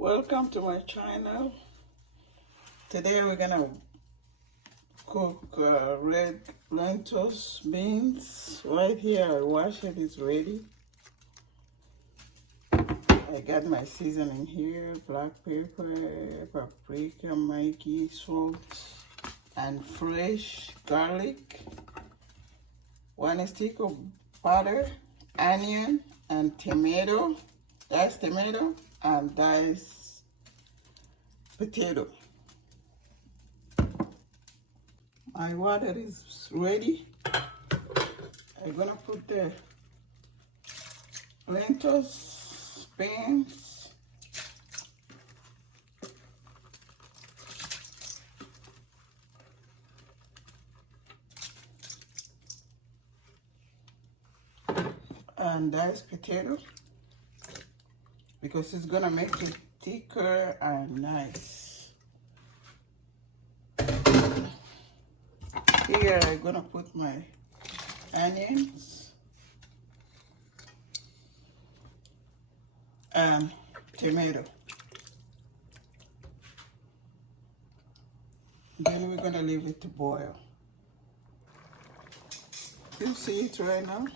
Welcome to my channel. Today we're gonna cook red lentils, beans. Right here, I wash it, it's ready. I got my seasoning here, black pepper, paprika, Maggi, salt, and fresh garlic. 1 stick of butter, onion, and tomato. Diced tomato and diced potato. My water is ready. I'm gonna put the lentils, beans, and diced potato because it's gonna make it thicker and nice. Here I'm gonna put my onions and tomato. Then we're gonna leave it to boil. You see it right now?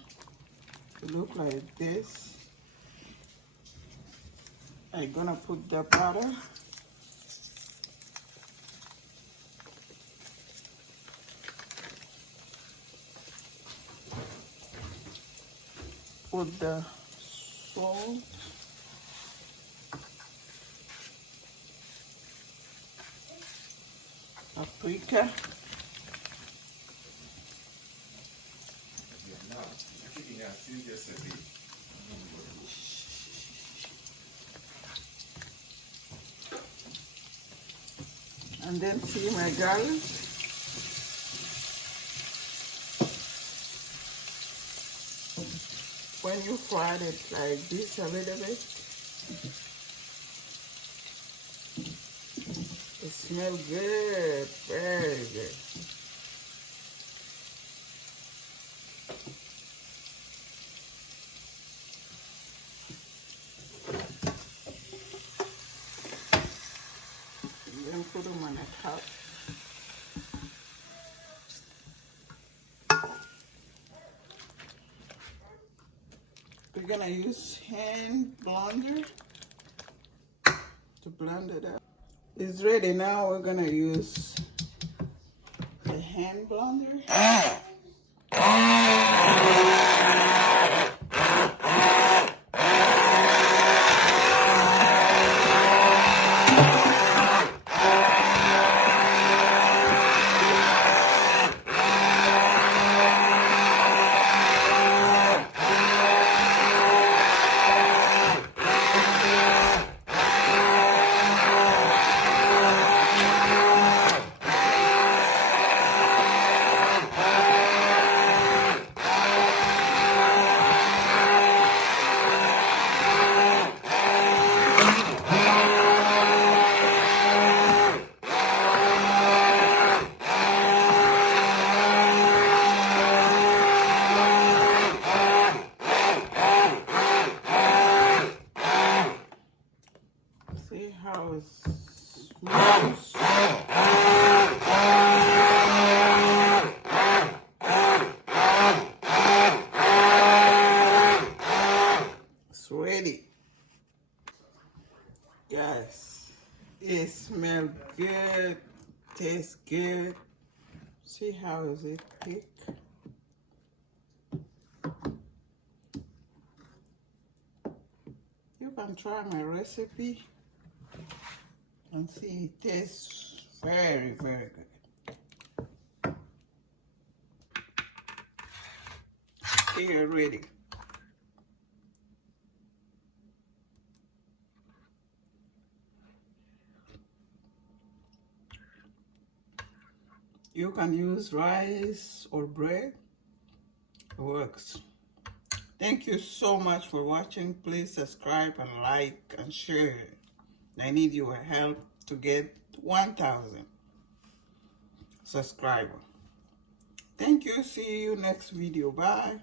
It looks like this. I'm gonna put the butter. Put the salt. Paprika. And then see my garlic. When you fry it like this a little bit, it smells good, very good. Then put them on a top. We're gonna use hand blender to blend it up. It's ready now. We're gonna use the hand blender. See how it smells. It's ready. Guys, it smells good, tastes good. See how is it thick? You can try my recipe and see it tastes very, very good. Here, ready. You can use rice or bread. It works. Thank you so much for watching. Please subscribe and like and share. I need your help to get 1,000 subscribers. Thank you. See you next video. Bye.